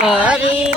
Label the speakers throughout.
Speaker 1: 呃阿迪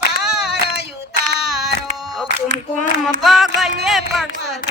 Speaker 1: પાર ઉતારો.
Speaker 2: કુમકુમ પગલે પડસો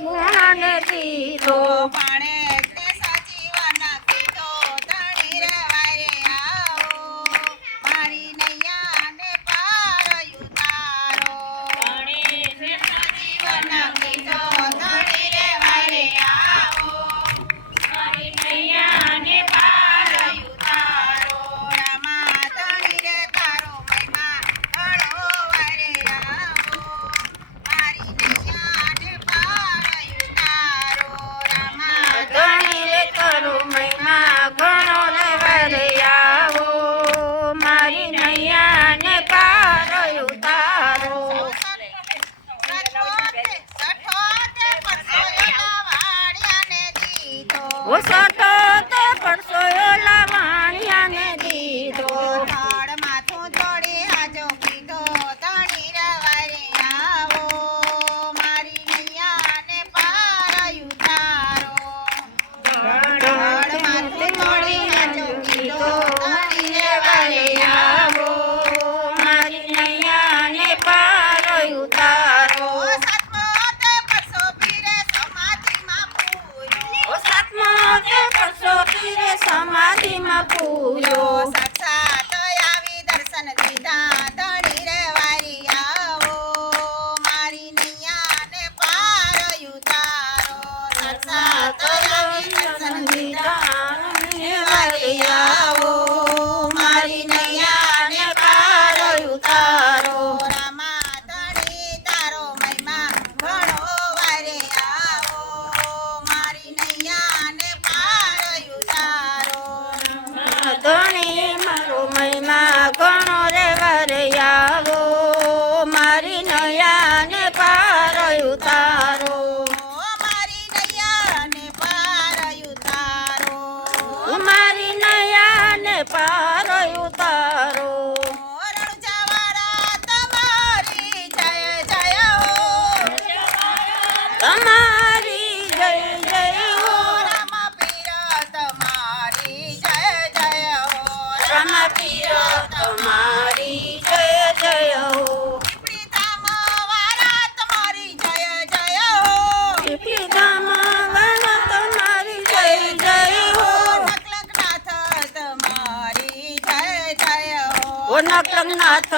Speaker 1: દીધો ભાણે તે પાર
Speaker 2: નકલનાથ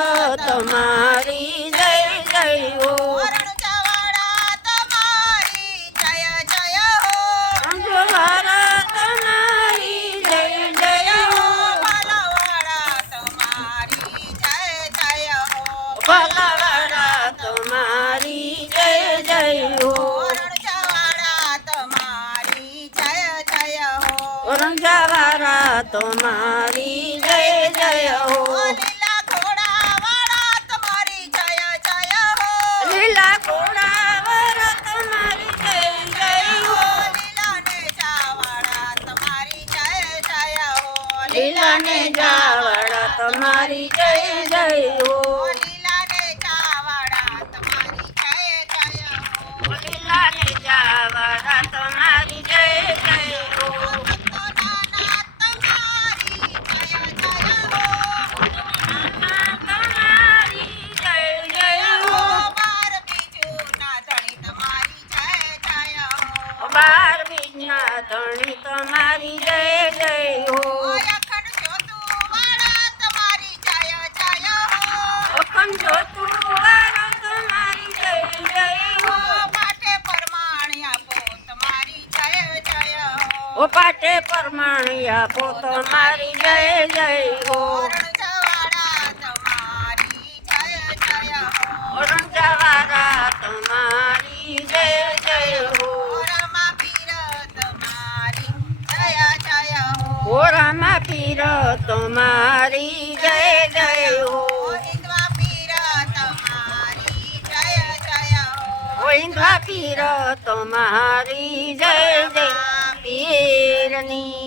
Speaker 2: તમારી જય જય હો.
Speaker 1: તમારી જય જય હો.
Speaker 2: તમારી જય જય હો.
Speaker 1: પાલાવાળા તમારી હો લીલા તમારી જય જય હો. લીલાને જાવાળા તમારી જય જય હો.
Speaker 2: લીલાને તમારી જય જય હો.
Speaker 1: તમારી જય જય હો.
Speaker 2: બાર બીજના ધણી તમારી જય જય હો. પાટે પરમાણિયા પોતો મારી જય જય હો. તમારી જય જય હો. ઓ પીર તમારી જય જય હો. પીર તમારી જય જય ni